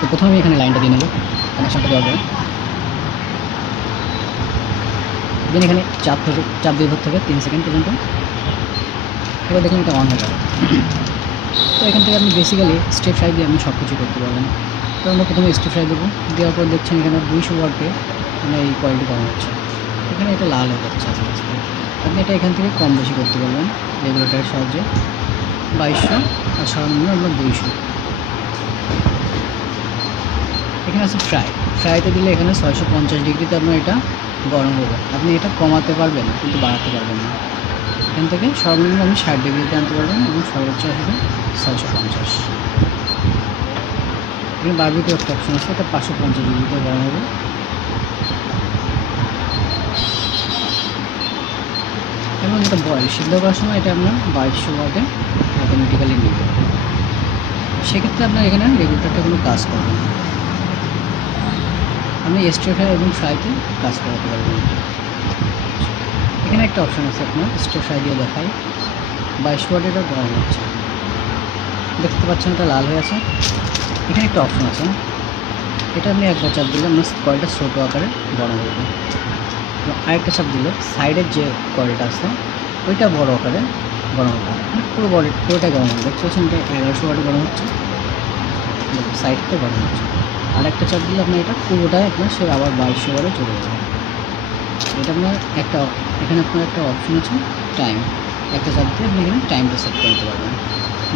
তো প্রথমে আমি এখানে লাইনটা দিয়ে নেব কানেকশনটা দেওয়ার পরে, দেন এখানে চাপ দিয়ে ধরতে হবে 3 সেকেন্ড পর্যন্ত। এবার দেখুন এটা অন হয়ে যাবে। তো এখান থেকে আপনি বেসিক্যালি স্টেপ 5 দিয়ে আপনি সব কিছু করতে পারবেন। তো আমরা প্রথমে স্টেপ 5 দেবো, দেওয়ার পর দেখছেন এখানে 200 ওয়াটে মানে এই কয়েলটি কম হচ্ছে, এখানে এটা লাল হয়ে যাচ্ছে আস্তে আস্তে। আপনি এটা এখান থেকে কম বেশি করতে পারবেন রেগুলেটরের সাহায্যে। 2200 আর সর্বনিম্ন আপনার 200। এখানে আছে ফ্রাইতে দিলে এখানে 650 ডিগ্রিতে আপনার এটা গরম হবে। আপনি এটা কমাতে পারবেন কিন্তু বাড়াতে পারবেন না। এখান থেকে সর্বনিম্ন আপনি 60 ডিগ্রিতে আনতে পারবেন এবং সর্বোচ্চ আসবে 650। এখানে বারবিকিউ একটা অপশন আছে, এটা 550 ডিগ্রিতে গরম হবে। এবং এটা বয়েল সিদ্ধ করার সময় এটা আপনার 2200 ওয়াটে অটোমেটিক্যালি নেবে। সেক্ষেত্রে আপনার এখানে রেগুলেটরটা কোনো কাজ করবে না, আপনি স্টেফার এবং ফ্রাইতে কাজ করাতে পারবেন। এখানে একটা অপশান আছে আপনার স্টেপ ফ্রাই দিয়ে দেখাই, 22 ওয়াটে এটা গরম হচ্ছে, দেখতে পাচ্ছেন এটা লাল হয়ে আছে। এখানে একটা অপশান আছে, এটা আপনি একবার চাপ দিলে আপনার কয়েলটা ছোটো আকারে গরম হবে। আরেকটা চাপ দিলে সাইডের যে কয়েলটা আছে ওইটা বড় আকারে গরম হবে, মানে পুরোটাই গরম হবে। দেখতে পাচ্ছেন এটা 1100 ওয়াটে গরম হচ্ছে, সাইডটা গরম হচ্ছে। আর একটা চাপ দিলে আপনার এটা পুরোটাই আপনার সে আবার 2200 ওয়াটে চলে যাবে। এটা আপনার এখানে আপনার একটা অপশন আছে টাইম, একটা চাপ দিয়ে আপনি এখানে টাইমটা সেট করতে পারবেন,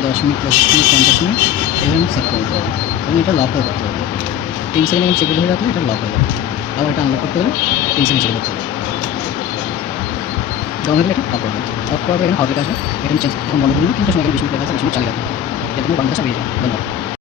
10 মিনিট, 25 মিনিট, 50 মিনিট এখানে সেট করতে পারবেন। এবং এটা লকও করতে হবে, 3 সেকেন্ড এখানে চেক হয়ে রাখলে এটা লক হয়ে যাবে। আবার এটা আনলক করতে গেলে 3 সেকেন্ড চেক করতে হবে, গরম হলে এটা অফ করবে। অফ করার পর এখানে হবে আসবে, এখানে চেঞ্জ এখন বন্ধ করুন, কিন্তু সময় এখানে 20 মিনিট লেখা আছে, 20 মিনিট চালিয়ে রাখবেন, যাতে কোনো বাংলাদেশে বেরিয়ে যায়। ধন্যবাদ।